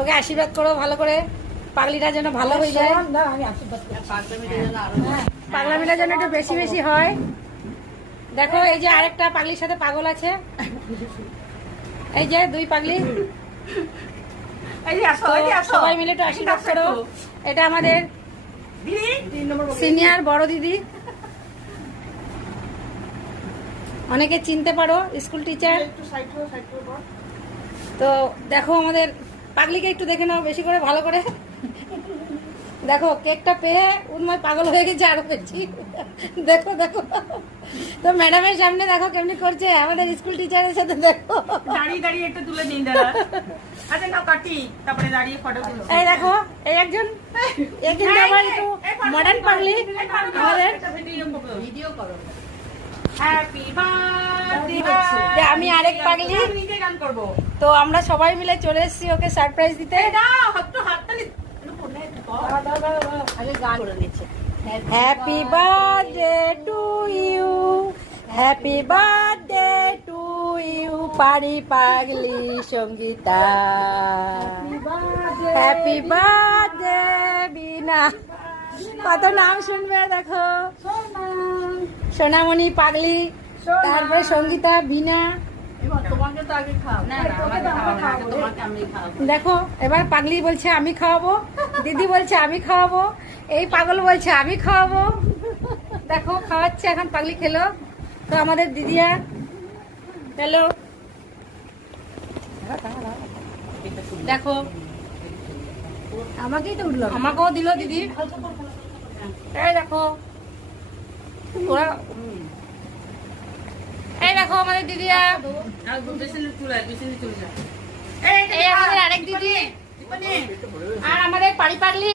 ওকে আশীর্বাদ করো ভালো করে, পাগলিটা যেন ভালো হয়ে যায়, পাগলামিটা যেন একটু বেশি বেশি হয়। দেখো এই যে আরেকটা পাগলির সাথে পাগল আছে, এই যে দুই পাগলি, সবাই মিলে একটু আশীর্বাদ করো। এটা আমাদের সিনিয়র বড় দিদি, অনেকে চিনতে পারো, স্কুল টিচার। তো দেখো আমাদের পাগলিকে একটু দেখে নাও বেশি করে ভালো করে। দেখো কেকটা পেয়ে উন্ময় পাগল হয়ে গেছে আরো বেশি। দেখো দেখো, তো ম্যাডামের সামনে দেখো কেমনি করছে আমাদের স্কুল টিচারের সাথে। দেখো দাঁড়িয়ে দাঁড়িয়ে একটু তুলে নিন দাদা। আচ্ছা নাও কাটি, তারপরে দাঁড়িয়ে ফটো তুলো। এই দেখো এই একজন কিন্তু আবার একটু মডার্ন পাগলি আমাদের। ভিডিও করো। Happy birthday. আমি আরেক পাগলি, নিজে গান করব। তো আমরা সবাই মিলে চলে এসেছি ওকে সারপ্রাইজ দিতে। দাও হাততালি। আগে গান করে নিচ্ছে। Happy birthday to you, happy birthday to you পারি পাগলি সঙ্গীতা, হ্যাপি বার্থডে বিনা। কত নাম শুনবে দেখো, সোনামণি পাগলি, তারপরে সঙ্গীতা, বিনা। তোমাকে তো আগে খাও। না না আমাকে খাওয়াবে না, তোমাকে আমি খাওয়াবো। দেখো এবার পাগলি বলছে আমি খাওয়াবো, দিদি বলছে আমি খাওয়াবো, এই পাগল বলছে আমি খাওয়াবো। দেখো খাওয়াচ্ছে এখন, পাগলি খেলো। তো আমাদের দিদিয়া হ্যালো, দেখো আমাকেই তো উঠলো, আমাকেও দিল দিদি। এই দেখো ওরা, এই দেখো আমাদের দিদিয়া, আর বেশিনে চুলায়, বেশিনে চুলায়। এই আমাদের আরেক দিদি, আর আমাদের পারি পাগলি।